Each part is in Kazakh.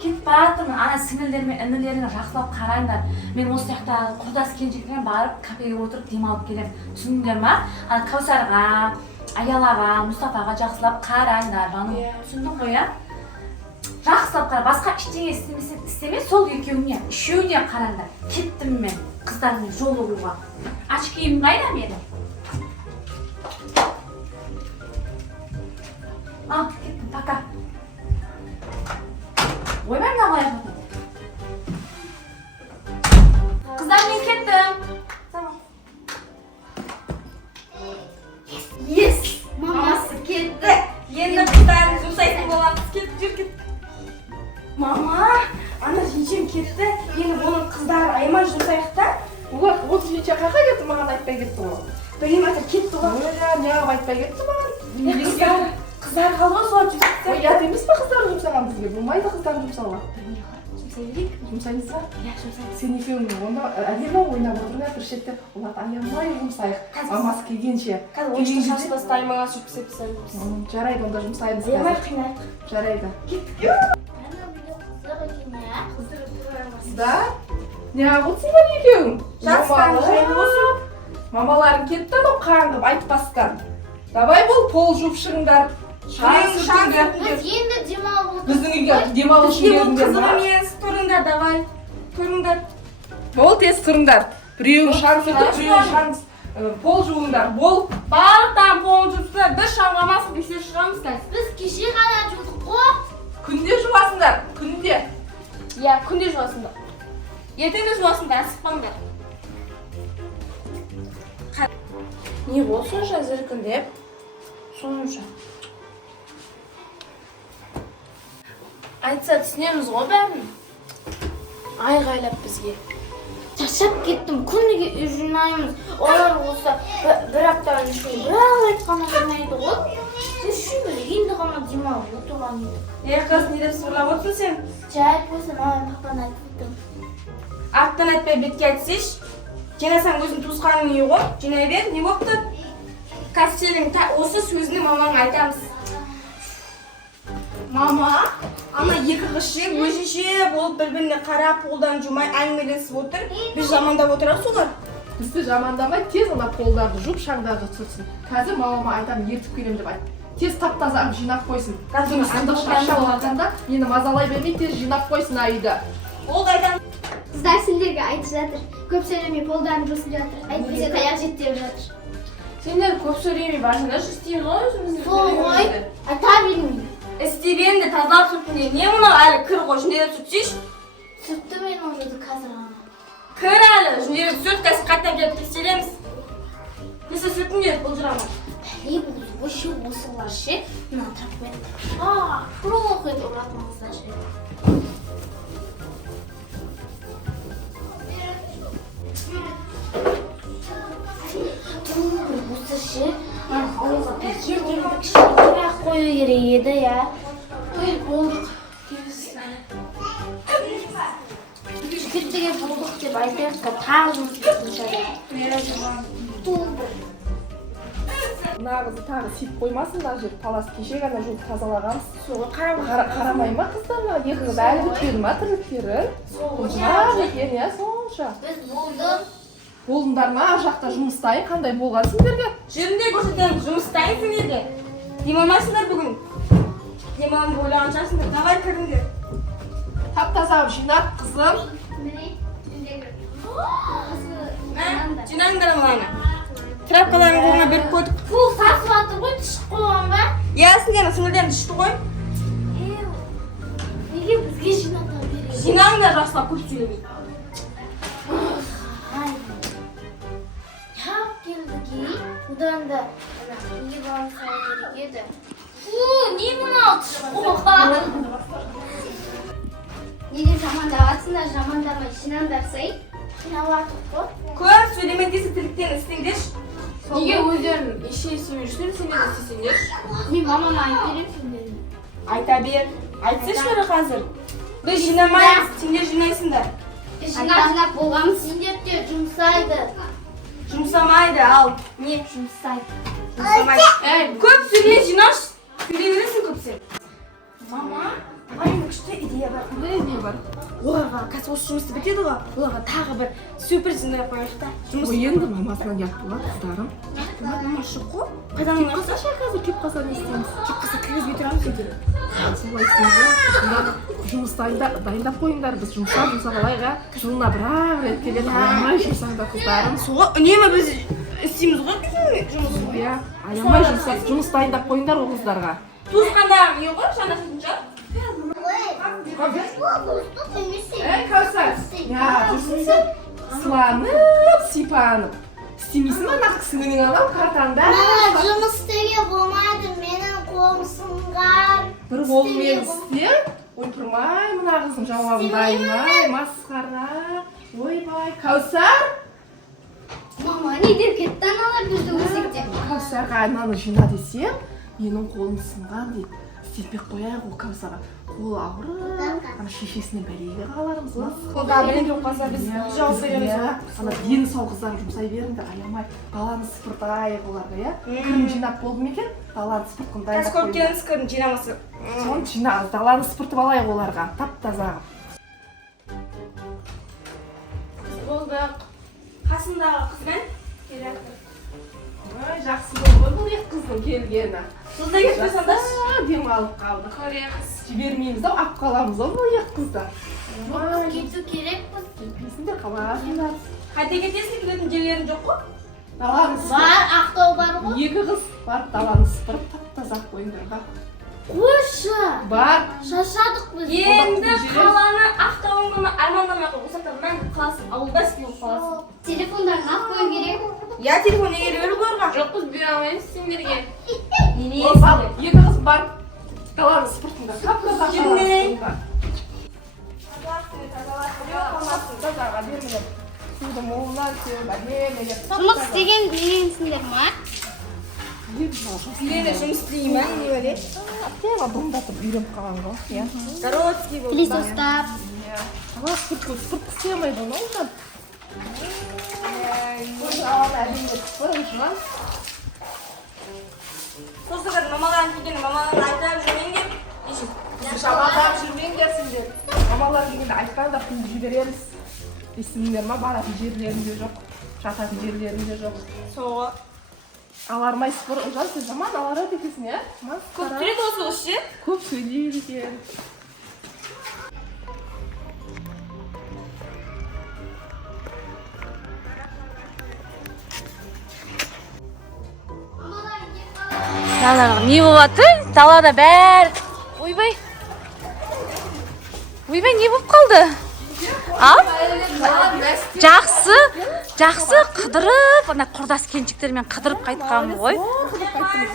Кетіп баратырмын, ана сіңілдер мен інілеріңе жақсылап қараңдар. Мен осы жақта құрдас келіншектермен барып кафеге отырып демалып келемін. Түсіндіңдер ма? Ана Кәусарға, Аялаға, Мұстафаға жақсылап қараңдар, жаным. Түсіндің ғой, а? Жақсылап қара, басқа ештеңе істеме, сол екеуіне, үшеуіне қараңдар. Кеттім мен қыздармен жолығуға. Аш киімім қайда мені? Кеттім, пока. Ойбай мына қалай жатыр. Қыздар, мен кеттім. Tamam. Yes! Мамасы кетті. Енді қыздарын жұмсайтын боламыз. Кетіп жүр, кет. Мама, ана жеңшем кетті. Енді оның қыздары айман жұмсайық та. Олар 30-ші қайқа кетті, маған айтпай кетті ғой. Білмеймін, кетті ғой. Неғып айтпай кетті маған? Қыздар қалды ғой, солар жұмсайды. Ұят емес пе қыздарын жұмсаған бізге? Болмайды қыздарын жұмсауға. Жұмсай берейік. Жұмсаймыз ба? Иә, жұмсайды. Сен екеуің онда әдемі ойнап отырыңдар, бір шетте оларды аямай жұмсайық. Мамасы келгенше. Қазір ойыншты шашпасты аймаға жүріп пісеміз. Жарайды, онда жұмсаймыз. Аямай қинайық. Жарайды. Кеттік. Да? Неғып отырсыңдар екеуің? Жатыстан жайлы болсын. Мамаларың кетті анау қаңғып айтпастан. Давай бол, пол жуып шығыңдар. Шаң-сүртіңдер. Біз енді демалып отырмыз. Біздің үйге демалу үшін Бізге бұл келдіңдер қызық ма? емес. Тұрыңдар, давай. Тұрыңдар. Бол, тез тұрыңдар. Біреуің шаң сүртіп, біреуің шаң пол жуыңдар. Бол. Барлықтан пол жуыпсыздар. Біз шаңғамасын бесе шығамыз қазір. Біз кеше ғана жудық қой. Күнде жуасыңдар, күнде. Иә, күнде жуасыңдар. Ертең де жуасыңдар, асықпаңдар. Не болды сонша зіркілдеп? Сонша. Айтса түсінеміз ғой бәрін. Айғайлап бізге. Шаршап кеттім. Күніге жинаймыз. Олар болса бір аптаның ішінде бір айтқаны білмейді ғой. Үшеуміз енді ғана демалып отырған едік. Қыз, не деп сұрлап отырсың сен? Жай болса маған тақтан айтып өттім. Аттан айтпай бетке айтсайш. Жинасаң өзің туысқаның үйі ғой. Жинай бер, не болыпты? Қазір сенің осы сөзіне мамаңа айтамыз. Мама, ана екі қызшы өзінше болып бір-біріне қарап, қолдан жумай әңгімелесіп отыр. Біз жамандап отырақ солар. Бізді жамандамай, тез ана полдарды жуып, шаңдарды түсірсін. Қазір мамама айтамын, ертіп келем деп айт. Тез тап-таза жинап қойсын. Қазір андық шаршап алғанда мені мазалай бермей, тез жинап қойсын Аида. Ол қайдан? Қыздар сендерге айтып жатыр. Көп сөйлемей полдарын жусын жатыр. Әйтпесе таяқ жет деп жатыр. Сендер көп сөйлемей барсыңдар, істейін ғой өзімізді. Сол ғой. Айта бермейді. Істебен де тазалап сүрттің де. Не мұны әлі кір ғой, жүндеріп сүртсейш? Сүртті мен уже қазір ғана. Кір әлі, жүндеріп сүрт, қазір қаттан келіп тексереміз. Несі сүртіңдер, бұл жырама. Бәле бұл өші осылар ше. Мына трапмен. Плохо еді ұратмаңыздар ше. Осы ше. Ойға ергенді кішкене қою керек еді, я. Ой, болдық. Жүгіттіге болдық деп айтайық та тағы жұмыс кетіп жатыр. Нағызы тағы сиіп қоймасындар жер, талас кеше ғана жуып тазалағанбыз. Соға Қарамай ма қыздарына? Екі қыз әлі бітпеді ма тірліктерін? Жақ екен, иә, сонша. Біз болдық. Болдыңдар ма? Ар жақта жұмыстайын, қандай болған сендерге? жүрінде көрсетеміз, жұмыстайын сендерге. Демалмайсыңдар бүгін. Демалымды ойлаған шығарсыңдар. Давай кіріңдер. Тап-таза жинап, қызым. Міне, Жинаңдар мынаны. Трапкаларын қолына беріп қойдық. Бұл сасып жатыр ғой, түшіп қойған ба? Иә, сіңілдерін түсті ғой. Неге бізге жината береді? Жинаңдар жақсылап, көп сөйлемей. Тап келдіге, бұдан да неге балын сала керек еді. Не мынау түшіп қойған? Неге жамандаватсыңдар, жамандамай жинаңдар сай? Жинаватық қой. Көп сөйлемей десе тірліктен істеңдерші. Неге өздерің еше сөйлесіңдер, сендер істесеңдер? Мен мамама айтып берем сендерге. Айта бер. Айтсайшы қазір. Біз жинамаймыз, сендер жинайсыңдар. Жинап болғанмыз. Сендер де жұмсайды. Жұмсамайды, ал. Не жұмсайды? Жұмсамайды. Көп сөйлей жинаш. Сөйлей бересің көп сен. Мама, Айым күшті идея бар. Не бар? Оларға қазір осы жұмысты бітеді ғой. Оларға тағы бір сюрпризін қояйық та. Ой, енді мамасынан ұят болады, қыздарым. Мама шық қой. Қайдан Кеп қалса ше қазір, кеп қалса не істейміз? кеп қалса кіргізбей тұрамыз еді. Солай істейміз ба? Жұмыс дайындап қойыңдар, біз жұмсап алайық, а? Жылына бір-ақ рет келеді, аямай жұмсаңдар қыздарым. Соға үнемі біз істейміз ғой жұмысын. Иә, аямай жұмыс дайындап қойыңдар ол қыздарға. Туысқандарым не ғой, санасынша? Эй, Кәусар, я жүрсің сен сыланып, сипанып. Істемейсің ба ана кісінің анау картаңда? Мама, жұмыс істеуге болмайды, менің қолым сынған. Бір қолмен істе. Ой, тұрмай, мына қызым жауабын дайынай, масқара. Ойбай, Кәусар. Мама, не деп кетті аналар бізді өсекте? Кәусарға ананы жина десем, менің қолым сынған дейді. Істетпек қояйық ол Кәусарға. Қолы ауырып, ана шешесіне бәлеге қалармыз. Қолда білем жоқ қалса біз жауап береміз ғой. Ана дені сау қыздарға жұмсай беріңдер, аямай. Даланы сыпыртайық оларға, иә? Кірін жинап болды ма екен? Даланы сыпыртқын дайындап Қазір көп келіңіз көрін жинамасы. Соны жина, даланы сыпыртып алайық оларға, тап-таза. Болдық. Қасындағы қызбен келеді. Ой, жақсы болды бұл ет қыздың келгені. Жылда кетпе сонда. Демалып қалды. Көреміз. Жібермейміз ау, алып қаламыз ау бұл ет қыздар. Кету керекпіз. Кетпейсіңдер, қаласыңдар. Қайда кетесің, кететін жерлерің жоқ қой? Даланы Бар, ақтау бар ғой. екі қыз барып даланы сыпырып тап-таза қойыңдар. Қойшы. Бар. Шашадық біз. Енді қаланы ақтауыңды армандамай қой. Осы тапта мәңгі қаласың, ауылда істеу қаласың. Телефондарын ақ қою керек. Я телефон егер өлі қойырға. Жоқ, біз бере алмаймыз сендерге. Екі қыз барып даланы сыпыртыңдар. Тап-таза Жүрмей. Тазаға бермелеп. Суды молынан сеуіп, әдемелеп. Жұмыс істеген білмейсіңдер ма? Сирені жұмыс істеймін, не өле? Тема бұндатып үйреніп қалған ғой, иә. Городский болды. Пылесостав. Ала сыпыртқы істемейді оны одан. Сосын аланы әдемелеп сыпырыңызға. Сосын мамаларын келгені мамаларын айтып жүрмеңдер. Шамалдап жүрмеңдер сендер. Мамалар келгенде айтқанда күнді жібереміз. Естіңдер ма, баратын жерлерінде жоқ, жататын жерлерінде жоқ. Соға. Алармай сыпырыңызға, сен жаман аларат екесің, иә? Көп сөйледі осы қыз ше? Көп сөйлейді екен. Далаға не болып жатыр? Далада бәрі. Ойбай. Ойбай, не болып қалды? Ал? Жақсы қыдырып, ана құрдас келіншектермен қыдырып қайтқанмын ғой.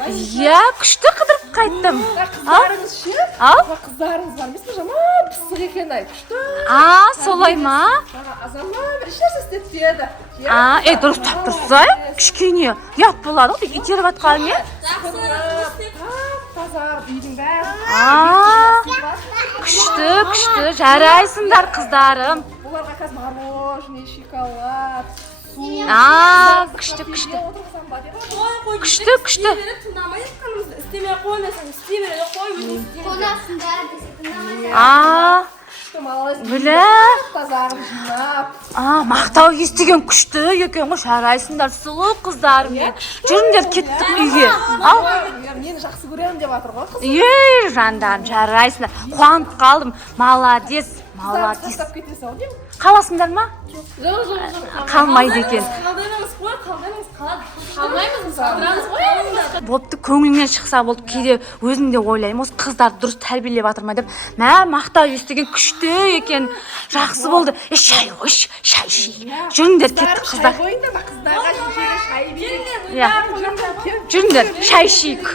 Иә, күшті қыдырып қайттым. Қыздарыңыз ше? Ал? Қыздарыңыз бар, емес пе, жаман пысық екен ай, күшті. Солай ма? Азамат бір ешнәрсе істетпеді. Дұрыстап тұрсай, кішкене ұят болады ғой, итеріп жатқаның, е? Таза үйдің бәрі. Күшті, жарайсыңдар қыздарым. Оларға қазір мороженое, шоколад, су. Күшті. Отырсам ба деп. Күшті. Тыңдамай жатқанымызды істемей қойын десең, істей береді қой, өзің істеймін. Қонасыңдар десе тыңдамай. Біле. Тазағын жинап. Мақтау естіген күшті екен ғой, жарайсыңдар, сұлу қыздарым. Жүріңдер, кеттік үйге. Мені жақсы көремін деп жатыр ғой қыз. Жандарым, жарайсыңдар. Қуанып қалдым. Молодец. Тастап кетесің ау деймін. Қаласыңдар ма? Жоқ. Қалмайды екен. Қалдырыңыз қой, қалдырыңыз қалады. Қалмаймыз, қалдырамыз ғой. Бопты, көңіліңнен шықса болды, кейде өзім де ойлаймын, осы қыздар дұрыс тәрбиелеп жатыр ма деп. Мақтау естіген күшті екен, жақсы болды. Шай қойшы, шай ішейік. Жүріңдер, кеттік қыздар. Шай қойыңдар ма, қыздарға шешеге шай берейік. Жүріңдер, шай ішейік.